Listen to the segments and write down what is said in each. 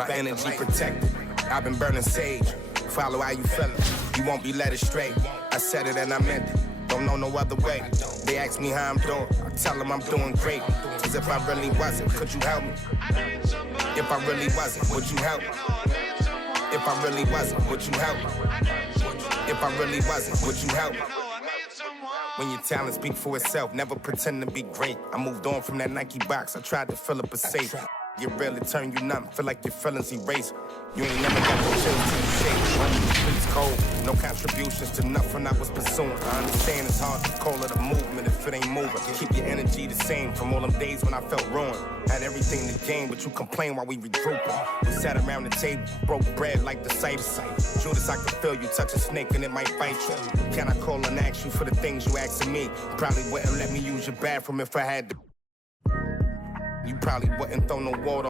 My energy protected. I've been burning sage. Follow how you feelin'. You won't be led astray. I said it and I meant it. Don't know no other way. They ask me how I'm doing. I tell them I'm doing great. Cause if I really wasn't, could you help me? If I really wasn't, would you help me? If I really wasn't, would you help me? If I really wasn't, would you help me? When your talent speak for itself, never pretend to be great. I moved on from that Nike box, I tried to fill up a safe. Get real, it turn you numb, feel like your feelings erased. You ain't never got the chills to the shade. Running the streets cold, no contributions to nothing I was pursuing. I understand it's hard to call it a movement if it ain't moving. Keep your energy the same from all them days when I felt ruined. Had everything to gain, but you complain while we regrouping. We sat around the table, broke bread like the Cypher. Judas, I could feel you touch a snake and it might bite you. Can I call and ask you for the things you asking me? Probably wouldn't let me use your bathroom if I had to. You probably wouldn't throw no water.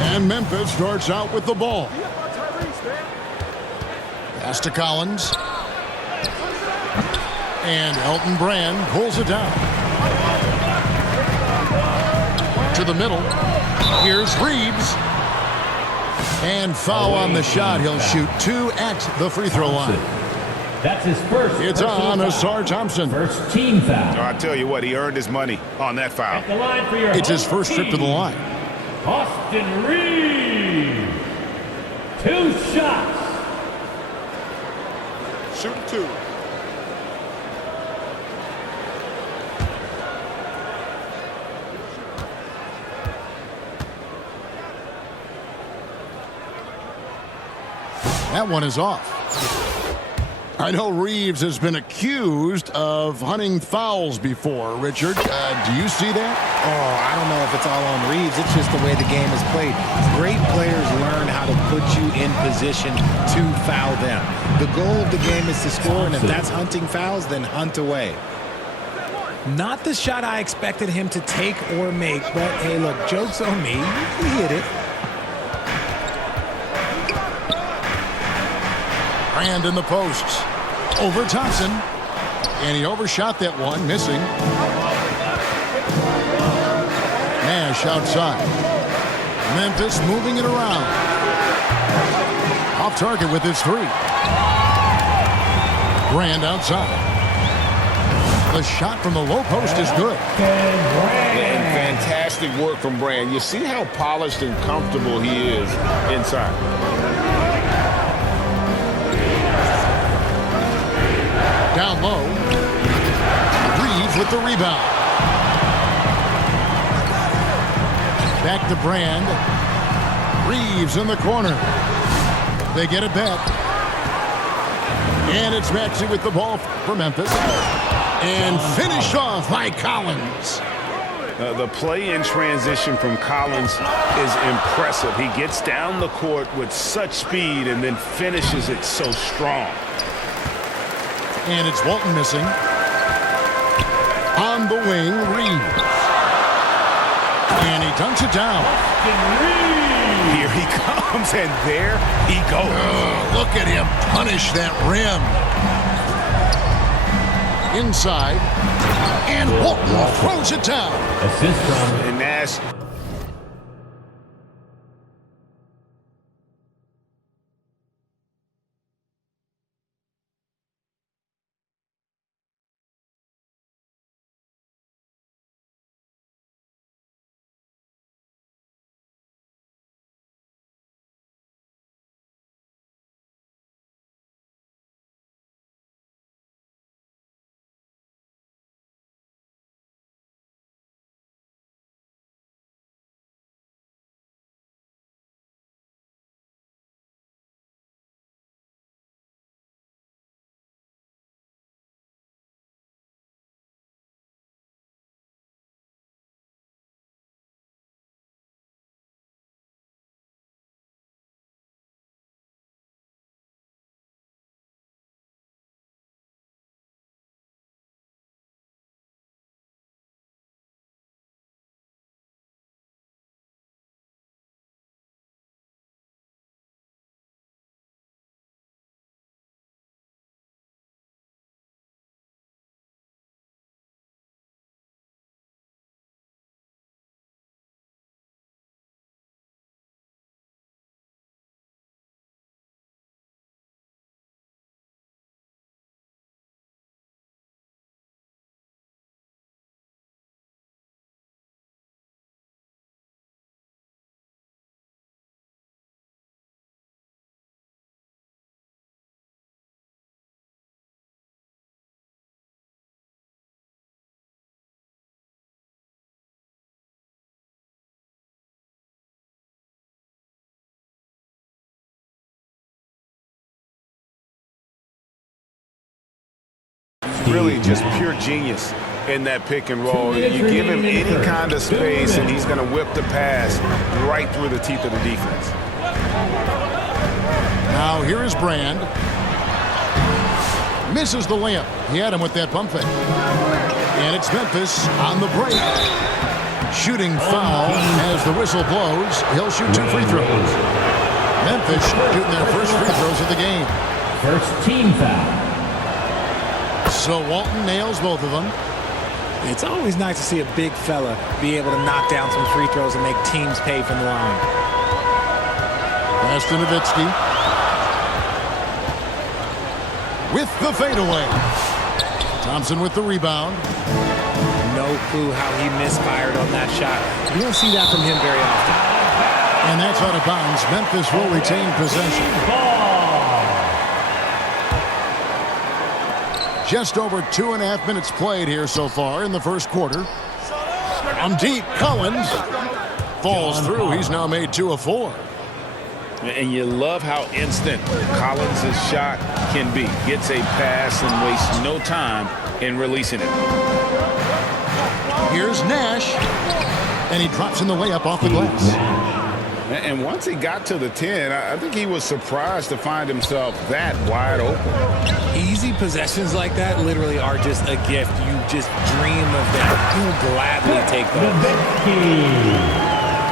And Memphis starts out with the ball. Pass to Collins. And Elton Brand pulls it down. To the middle. Here's Reeves. And foul on the shot. He'll shoot 2 at the free throw line. That's his first. It's on Asar Thompson. First team foul. I tell you what, he earned his money on that foul. At the line for your It's his first trip to the line. Austin Reeves. 2 shots. Shooting 2. That one is off. I know Reeves has been accused of hunting fouls before. Richard, do you see that? Oh, I don't know if it's all on Reeves. It's just the way the game is played. Great players learn how to put you in position to foul them. The goal of the game is to score, and if that's hunting fouls, then hunt away. Not the shot I expected him to take or make, but hey, look, joke's on me. He hit it. Brand in the posts. Over Thompson. And he overshot that one, missing. Nash outside. Memphis moving it around. Off target with his 3. Brand outside. The shot from the low post is good. And fantastic work from Brand. You see how polished and comfortable he is inside. Down low. Reeves with the rebound. Back to Brand. Reeves in the corner. They get it back. And it's Maxey with the ball for Memphis. And finished off by Collins. The play in transition from Collins is impressive. He gets down the court with such speed and then finishes it so strong. And it's Walton missing. On the wing, Reeves. And he dunks it down. Here he comes, and there he goes. Look at him punish that rim. Inside. And Walton throws it down. Assist from And Nash really just pure genius in that pick and roll. You give him any kind of space, and he's going to whip the pass right through the teeth of the defense. Now here is Brand. Misses the layup. He had him with that pump fake. And it's Memphis on the break. Shooting foul as the whistle blows. He'll shoot 2 free throws. Memphis shooting their first free throws of the game. First team foul. So Walton nails both of them. It's always nice to see a big fella be able to knock down some free throws and make teams pay from the line. Pass to Nowitzki. With the fadeaway. Thompson with the rebound. No clue how he misfired on that shot. You don't see that from him very often. And that's out of bounds. Memphis will retain possession. Just over 2.5 minutes played here so far in the first quarter. On deep, Collins falls through. He's now made 2 of 4. And you love how instant Collins' shot can be. Gets a pass and wastes no time in releasing it. Here's Nash. And he drops in the layup off the glass. And once he got to the 10, I think he was surprised to find himself that wide open. Easy possessions like that literally are just a gift. You just dream of them. You'll gladly take them.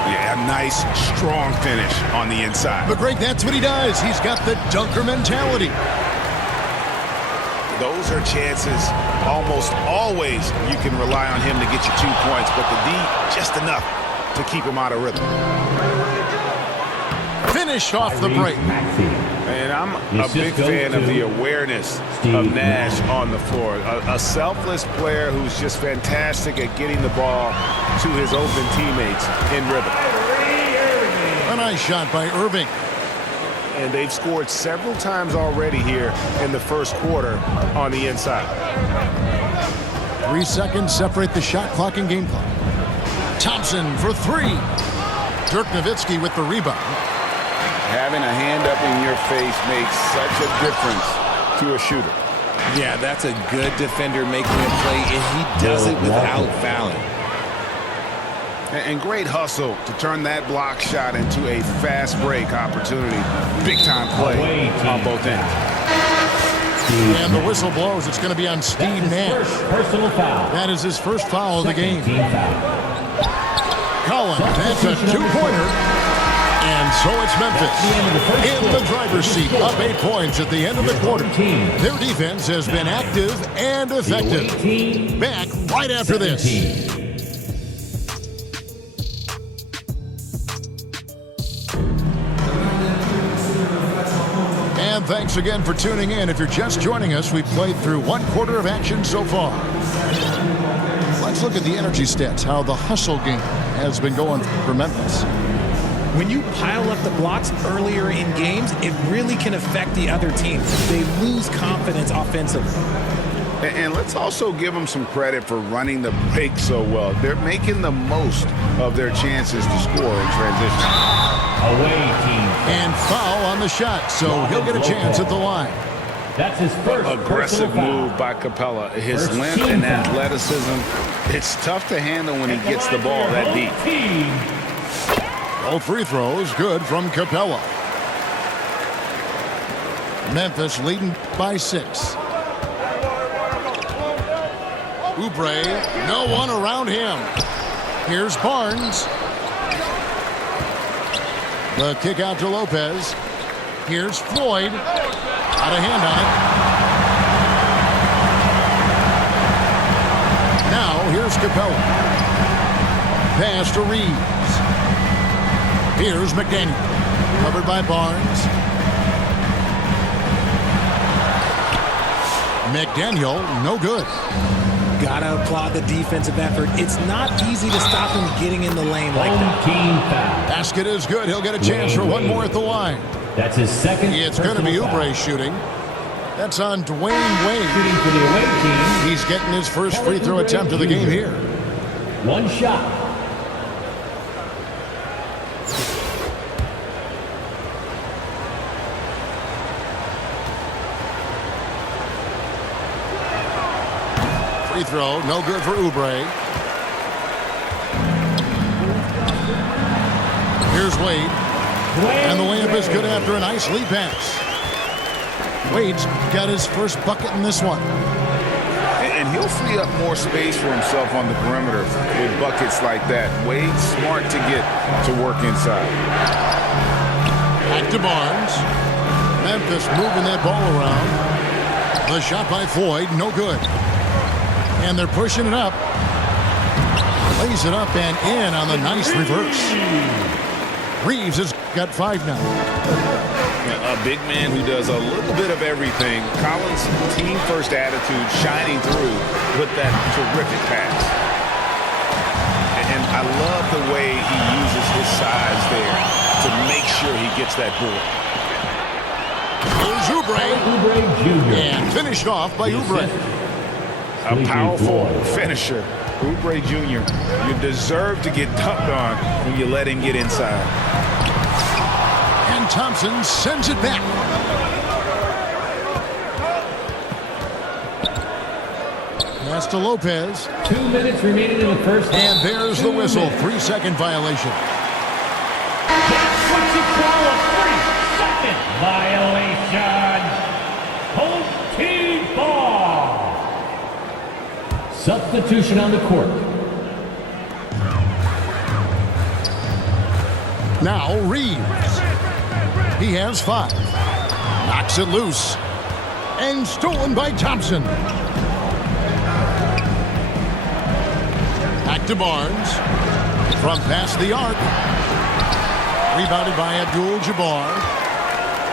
Yeah, nice, strong finish on the inside. But Greg, that's what he does. He's got the dunker mentality. Those are chances almost always you can rely on him to get you 2 points, but the D, just enough to keep him out of rhythm. Finish off the break. And I'm a big fan of the awareness of Nash on the floor. A selfless player who's just fantastic at getting the ball to his open teammates in rhythm. A nice shot by Irving. And they've scored several times already here in the first quarter on the inside. 3 seconds separate the shot clock and game clock. Thompson for 3. Dirk Nowitzki with the rebound. Having a hand up in your face makes such a difference to a shooter. Yeah, that's a good defender making a play, and he does it without fouling. And great hustle to turn that block shot into a fast break opportunity. Big time play on both ends. And the whistle blows. It's going to be on Steve Nash. Personal foul. That is his first foul of the game. Team foul. Collins, that's a 2-pointer. And so it's Memphis in the driver's seat, up 8 points at the end of the quarter. Their defense has been active and effective. Back right after this. And thanks again for tuning in. If you're just joining us, we've played through 1 quarter of action so far. Let's look at the energy stats, how the hustle game has been going for Memphis. When you pile up the blocks earlier in games, it really can affect the other team. They lose confidence offensively. And let's also give them some credit for running the break so well. They're making the most of their chances to score in transition. Away team. And foul on the shot, so he'll get a chance at the line. That's his first Aggressive personal move foul. by Capella. His First length team and foul. athleticism, it's tough to handle when he gets the ball that deep. Team. All free throws good from Capella. Memphis leading by 6. Oubre, no one around him. Here's Barnes. The kick out to Lopez. Here's Floyd. Out of hand on it. Now here's Capella. Pass to Reeves. Here's McDaniel. Covered by Barnes. McDaniel, no good. Gotta applaud the defensive effort. It's not easy to stop him getting in the lane like that. Team foul. Basket is good. He'll get a chance for one more at the line. That's his second. It's going to be personal foul. Oubre shooting. That's on Dwayne Shooting Wade. for the away team. He's getting his first free throw attempt of the game here. One shot. free throw, no good for Oubre. Here's Wade. And the layup is good after a nice lead pass. Wade's got his first bucket in this one. And he'll free up more space for himself on the perimeter with buckets like that. Wade's smart to get to work inside. Back to Barnes. Memphis moving that ball around. The shot by Floyd, no good. And they're pushing it up. Lays it up and in on the nice reverse. Reeves has got 5 now. A big man who does a little bit of everything. Collins' team-first attitude shining through with that terrific pass. And I love the way he uses his size there to make sure he gets that board. Here's Oubre. Jr. And finished off by Oubre. A powerful finisher. Oubre Jr., you deserve to get dunked on when you let him get inside. And Thompson sends it back. Pass to Lopez. 2 minutes remaining in the first half. And there's the whistle. 3-second violation. That's what you call a 3-second violation. Home team ball. Substitution on the court. Now Reeves. He has 5. Knocks it loose. And stolen by Thompson. Back to Barnes. From past the arc. Rebounded by Abdul-Jabbar.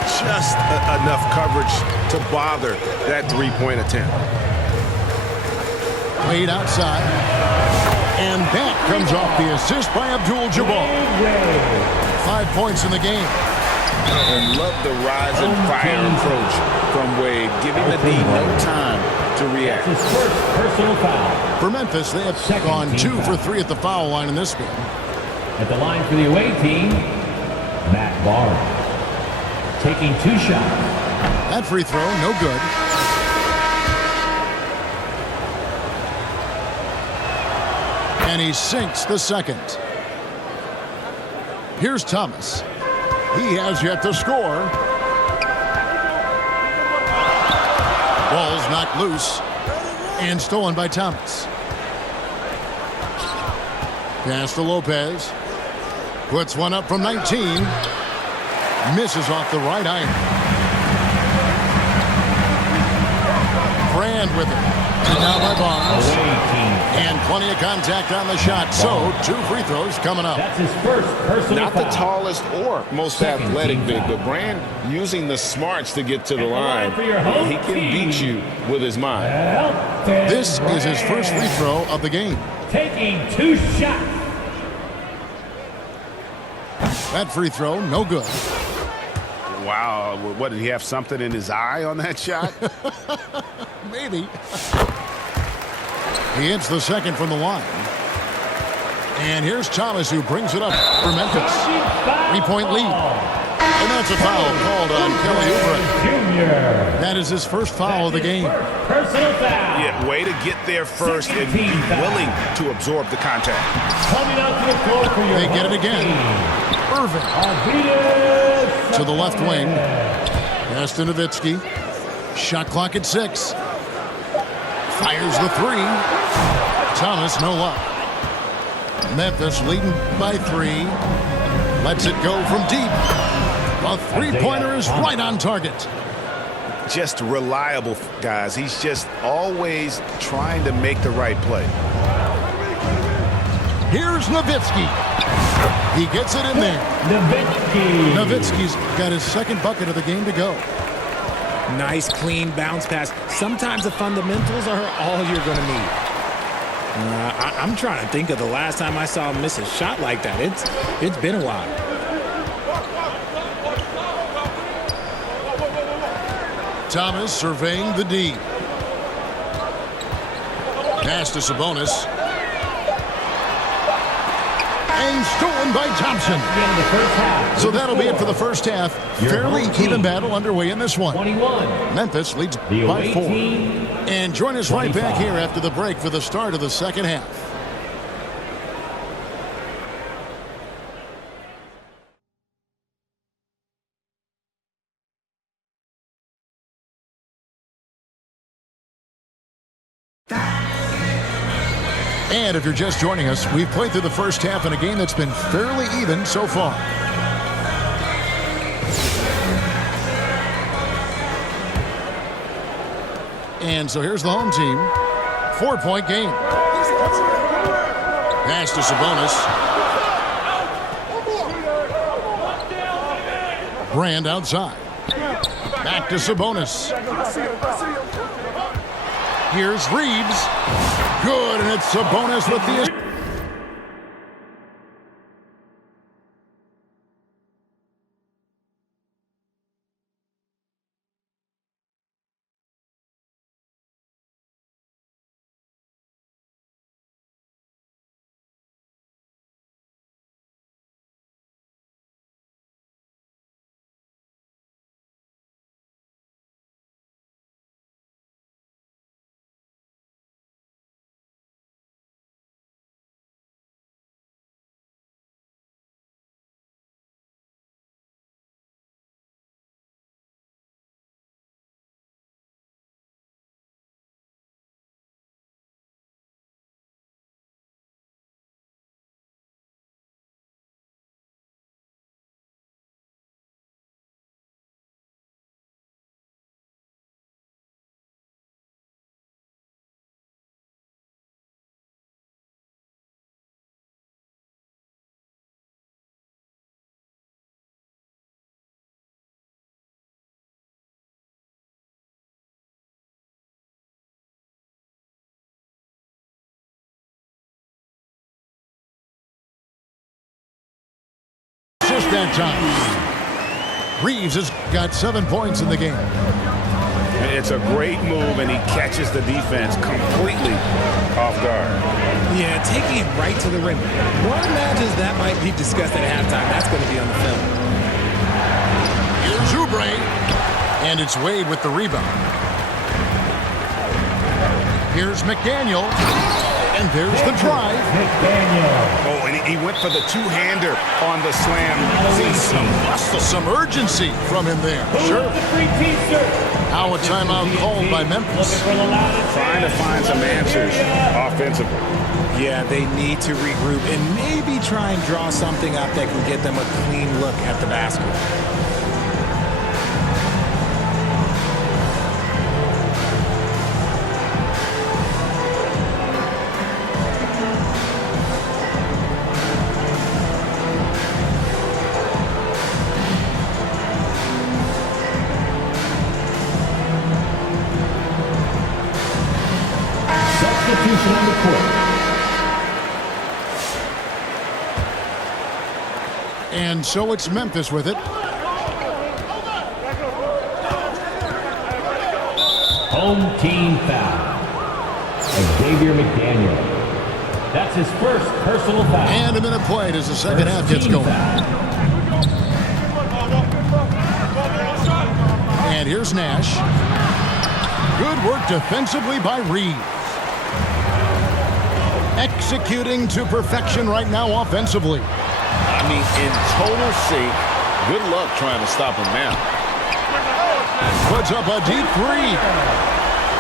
Just enough coverage to bother that three-point attempt. Played outside. And that comes off the assist by Abdul-Jabbar. 5 points in the game. And love the rise and fire approach from Wade, giving the D no time to react. His first personal foul. For Memphis, they have gone 2 for 3 at the foul line in this game. At the line for the away team, Matt Barnes. Taking 2 shots. That free throw, no good. And he sinks the second. Here's Thomas. He has yet to score. Ball's knocked loose and stolen by Thomas. Pass to Lopez. Puts one up from 19. Misses off the right iron. Brand with it. And now by Barnes. And plenty of contact on the shot. So, 2 free throws coming up. That's his first personal Not foul. the tallest or most athletic big, but Brand using the smarts to get to the line. He can beat you with his mind. This is his first free throw of the game. Taking 2 shots. That free throw, no good. Wow, what, did he have something in his eye on that shot? Maybe. He hits the second from the line. And here's Thomas who brings it up for Memphis. 3-point lead. And that's a foul called on Kelly Oubre. Jr. That is his first foul of the game. Personal foul. Yeah, way to get there first and be willing to absorb the contact. Coming out to the floor for your They get it again. Irvin to the left wing. Pass to Nowitzki. Shot clock at 6. Fires the 3. Thomas, no luck. Memphis leading by 3. Lets it go from deep. A 3-pointer is right on target. Just reliable, guys. He's just always trying to make the right play. Here's Nowitzki. He gets it in there. Nowitzki's got his second bucket of the game to go. Nice, clean bounce pass. Sometimes the fundamentals are all you're going to need. I'm trying to think of the last time I saw him miss a shot like that. It's been a while. Thomas surveying the D. Pass to Sabonis. And stolen by Thompson. So that'll be it for the first half. Fairly even battle underway in this one. 21. Memphis leads The by away 4. team, And join us right back 25. here after the break for the start of the second half. And if you're just joining us, we've played through the first half in a game that's been fairly even so far. And so here's the home team. 4-point game. Pass to Sabonis. Brand outside. Back to Sabonis. Here's Reeves. Good, and it's Sabonis with the... Just that time. Reeves has got 7 points in the game. It's a great move, and he catches the defense completely off guard. Yeah, taking it right to the rim. One imagines that might be discussed at halftime. That's going to be on the film. Here's Oubre. And it's Wade with the rebound. Here's McDaniel. And there's the drive. Oh, and he went for the two-hander on the slam. See Some urgency from him there. Sure. Now a timeout called by Memphis. trying to find some answers offensively. Yeah, they need to regroup and maybe try and draw something up that can get them a clean look at the basket. Substitution on the court. And so it's Memphis with it. Home team foul. Xavier McDaniel. That's his first personal foul. And a minute played as the second half gets going. And here's Nash. Good work defensively by Reeves. Executing to perfection right now offensively. I mean, in total sync. Good luck trying to stop him now. Puts up a deep three.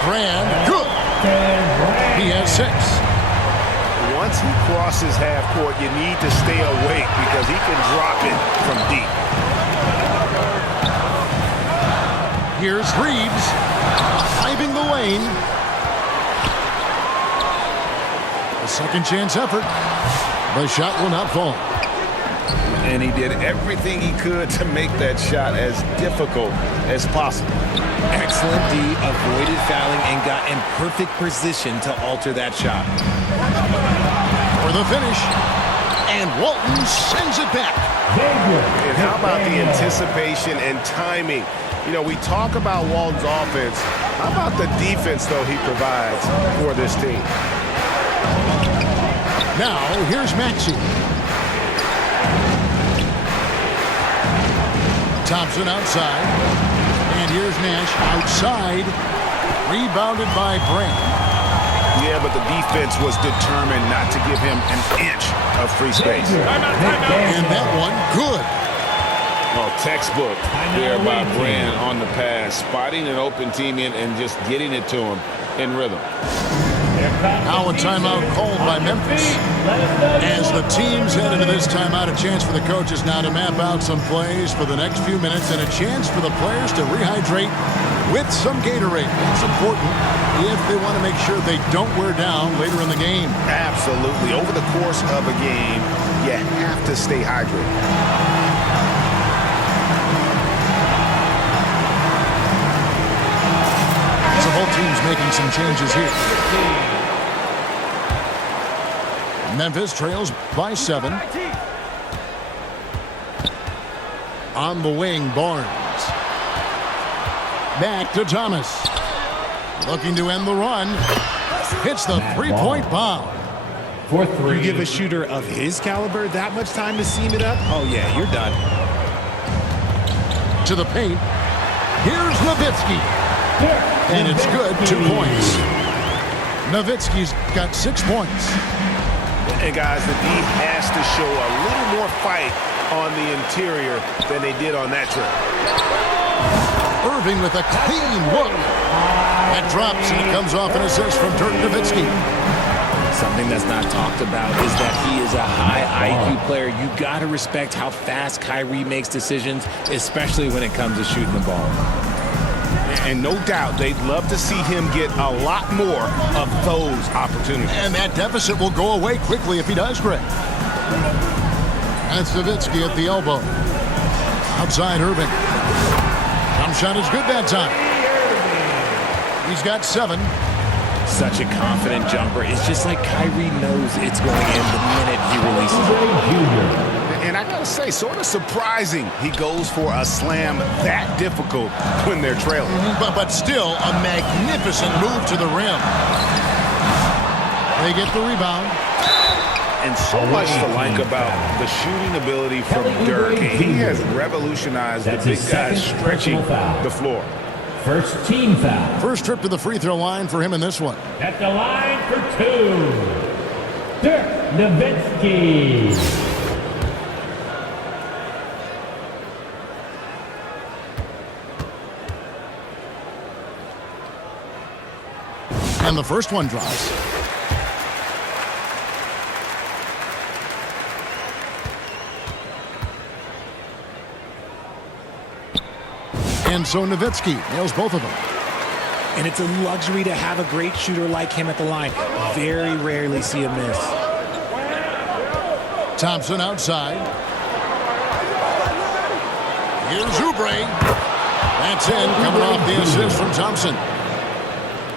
Brand, good. He has 6. Once he crosses half court, you need to stay awake because he can drop it from deep. Here's Reeves. Driving the lane. A second chance effort. The shot will not fall. And he did everything he could to make that shot as difficult as possible. Excellent D, avoided fouling and got in perfect position to alter that shot. For the finish. And Walton sends it back. And how about the anticipation and timing? You know, we talk about Walton's offense. How about the defense, though, he provides for this team? Now, here's Maxey. Thompson outside. And here's Nash outside. Rebounded by Brand. Yeah, but the defense was determined not to give him an inch of free space. And that one, good. Oh, textbook there by Brand on the pass. Spotting an open teammate and just getting it to him in rhythm. Now a timeout called by Memphis. As the teams head into this timeout, a chance for the coaches now to map out some plays for the next few minutes and a chance for the players to rehydrate with some Gatorade. That's important if they want to make sure they don't wear down later in the game. Absolutely. Over the course of a game, you have to stay hydrated. So both teams making some changes here. Memphis trails by 7. On the wing, Barnes. Back to Thomas. Looking to end the run. Hits the three-point bomb. For 3. You give a shooter of his caliber that much time to seam it up? Oh, yeah, you're done. To the paint. Here's Nowitzki. And it's good, 2 points. Nowitzki's got 6 points. And guys, the D has to show a little more fight on the interior than they did on that trip. Irving with a clean look. That drops and it comes off an assist from Dirk Nowitzki. Something that's not talked about is that he is a high IQ player. You got to respect how fast Kyrie makes decisions, especially when it comes to shooting the ball. And no doubt they'd love to see him get a lot more of those opportunities. And that deficit will go away quickly if he does, Greg. And it's Nowitzki at the elbow. Outside Irving. Jump shot is good that time. He's got 7. Such a confident jumper. It's just like Kyrie knows it's going in the minute he releases it. And I gotta say, sort of surprising he goes for a slam that difficult when they're trailing. But still a magnificent move to the rim. They get the rebound. And so much to like about the shooting ability from Dirk. He has revolutionized the big guys stretching the floor. First team foul. First trip to the free throw line for him in this one. At the line for 2. Dirk Nowitzki. And the first one drops. And so Nowitzki nails both of them. And it's a luxury to have a great shooter like him at the line. Very rarely see a miss. Thompson outside. Here's Oubre. That's in, coming off the assist from Thompson.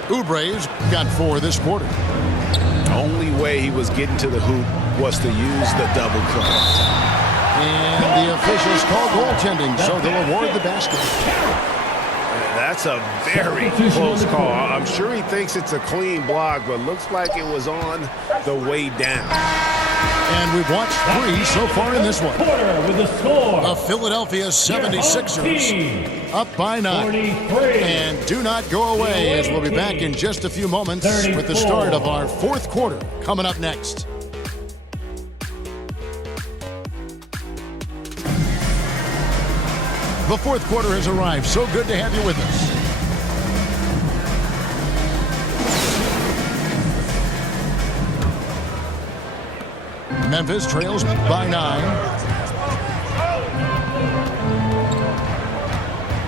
Oubre's got 4 this quarter. The only way he was getting to the hoop was to use the double clutch. And the officials call goaltending, so they'll award the basket. That's a very close call. I'm sure he thinks it's a clean block, but looks like it was on the way down. And we've watched 3 so far in this one. With the score. The Philadelphia 76ers up by 9. And do not go away, as we'll be back in just a few moments with the start of our 4th quarter coming up next. The 4th quarter has arrived. So good to have you with us. Memphis trails by 9.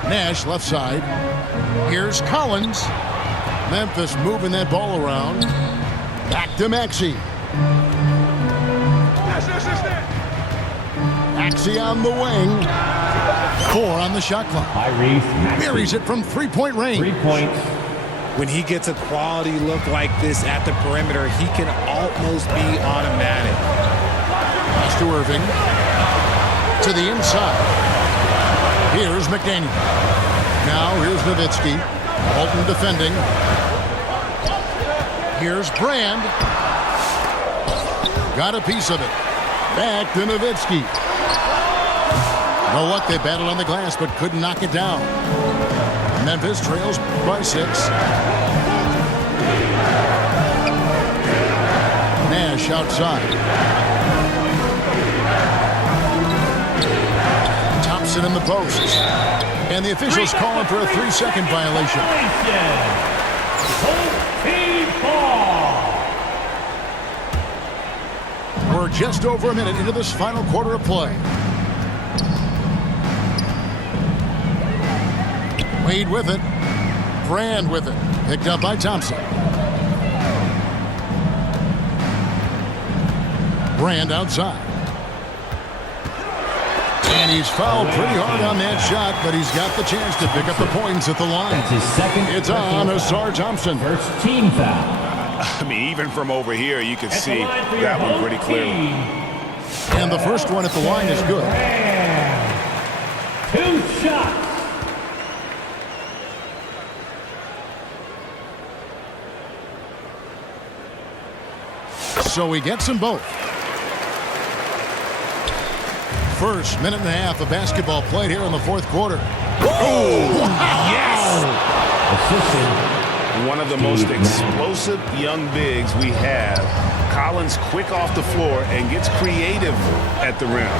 Nash left side. Here's Collins. Memphis moving that ball around. Back to Maxey. Maxey on the wing. 4 on the shot clock. Buries it from 3-point range. 3 points. When he gets a quality look like this at the perimeter, he can almost be automatic. Pass to Irving. To the inside. Here's McDaniel. Now here's Nowitzki. Bolton defending. Here's Brand. Got a piece of it. Back to Nowitzki. You know what? They battled on the glass but couldn't knock it down. Memphis trails by 6. Nash outside. Thompson in the post. And the officials calling for a 3-second violation. We're just over a minute into this final quarter of play. Wade with it. Brand with it. Picked up by Thompson. Brand outside. And he's fouled pretty hard on that shot, but he's got the chance to pick up the points at the line. That's his second. It's on Asar Thompson. First team foul. I mean, even from over here, you can see that one pretty clearly. And the first one at the line is good. 2 shots. So he gets them both. First minute and a half of basketball played here in the fourth quarter. Oh, yes! Assistant. One of the most explosive young bigs we have. Collins quick off the floor and gets creative at the rim.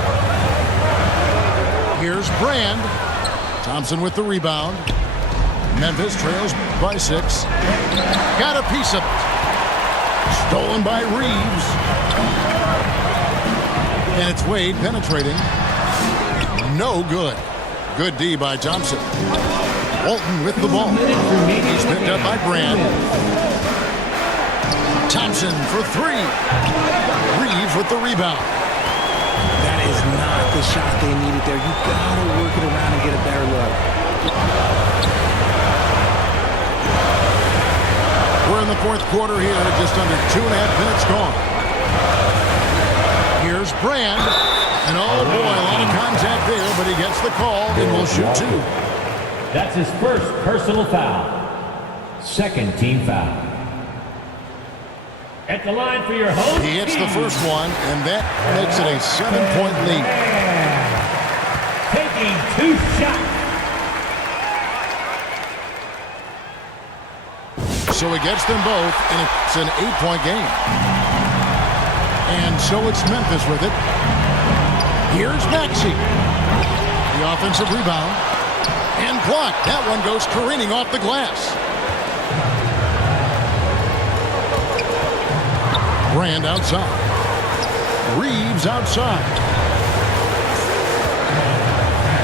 Here's Brand. Thompson with the rebound. Memphis trails by 6. Got a piece of it. Stolen by Reeves. And it's Wade penetrating. No good. Good D by Thompson. Walton with the ball. He's picked up by Brand. Thompson for 3. Reeves with the rebound. That is not the shot they needed there. You gotta work it around and get a better look. We're in the fourth quarter here, just under 2.5 minutes gone. Here's Brand. And oh boy, a lot of contact there, but he gets the call and will shoot 2. That's his first personal foul. Second team foul. At the line for your home He hits team. the first one, and that makes it a 7-point lead. Taking 2 shots. So he gets them both, and it's an 8-point game. And so it's Memphis with it. Here's Maxey. The offensive rebound. And blocked. That one goes careening off the glass. Brand outside. Reeves outside.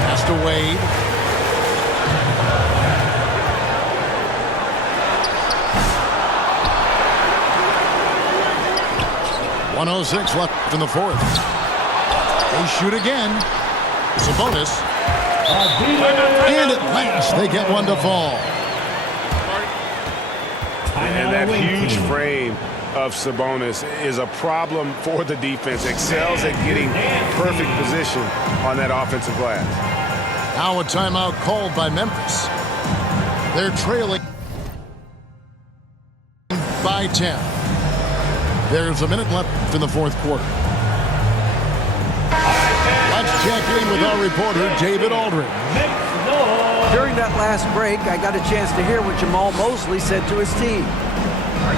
Pass to Wade. .106 left in the fourth. They shoot again. Sabonis. And at last, they get one to fall. And that huge frame of Sabonis is a problem for the defense. Excels at getting perfect position on that offensive glass. Now a timeout called by Memphis. They're trailing by 10. There's a minute left in the fourth quarter. Let's check in with our reporter, David Aldridge. During that last break, I got a chance to hear what Jamal Mosley said to his team.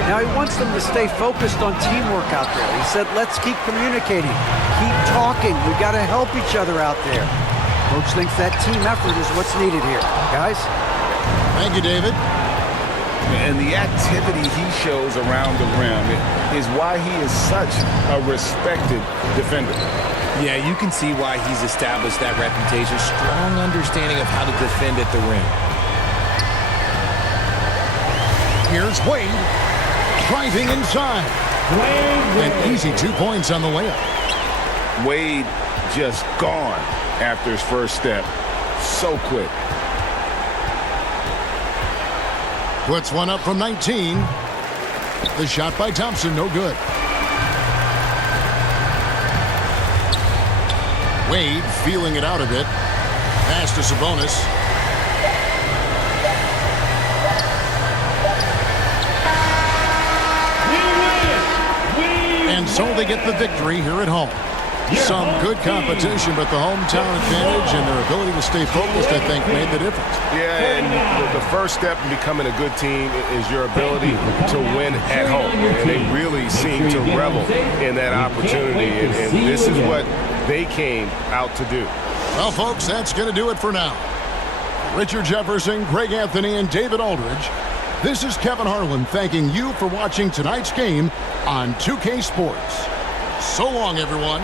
Now, he wants them to stay focused on teamwork out there. He said, let's keep communicating, keep talking. We got to help each other out there. Coach thinks that team effort is what's needed here. Guys? Thank you, David. And the activity he shows around the rim is why he is such a respected defender. Yeah, you can see why he's established that reputation. Strong understanding of how to defend at the rim. Here's Wade. Driving inside. And easy 2 points on the layup. Wade just gone after his first step. So quick. Puts one up from 19. The shot by Thompson, no good. Wade feeling it out a bit. Pass to Sabonis. And so they get the victory here at home. Some good competition, but the hometown advantage and their ability to stay focused, I think, made the difference. Yeah, and the first step in becoming a good team is your ability to win at home. And they really seem to revel in that opportunity, and this is what they came out to do. Well, folks, that's going to do it for now. Richard Jefferson, Greg Anthony, and David Aldridge. This is Kevin Harlan thanking you for watching tonight's game on 2K Sports. So long, everyone.